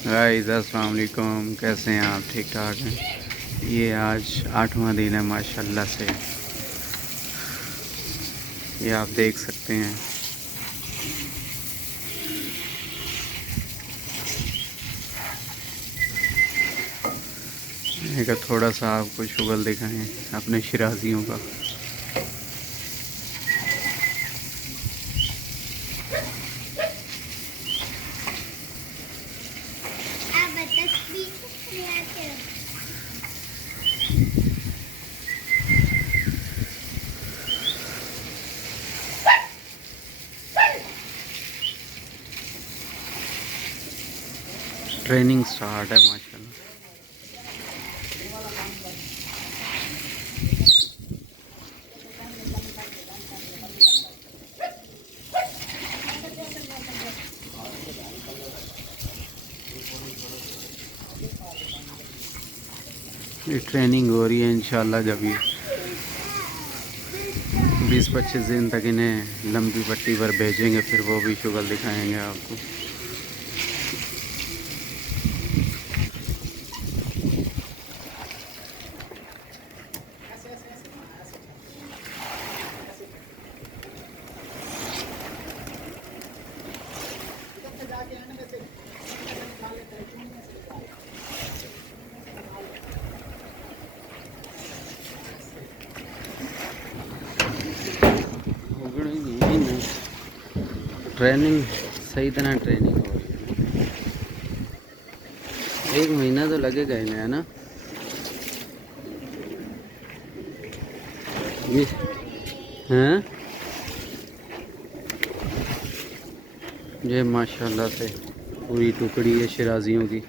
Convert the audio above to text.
Guys अस्सलाम वालेकुम, कैसे हैं आप? ठीक ठाक हैं। ये आज 8वां दिन है माशाल्लाह से, ये आप देख सकते हैं। मैंने कहा थोड़ा सा आपको शुगल दिखाएं अपने शिराजियों का। ट्रेनिंग स्टार्ट है माशाल्लाह। ये ट्रेनिंग हो रही है, इंशाल्लाह जब ये 20-25 दिन तक इन्हें लंबी पट्टी पर भेजेंगे, फिर वो भी शुगल दिखाएंगे आपको। ट्रेनिंग सही तरह ट्रेनिंग हो रही है। 1 महीना तो लगेगा इन्हें, है ना? ये हैं, ये माशाल्लाह से पूरी टुकड़ी है शिराजियों की।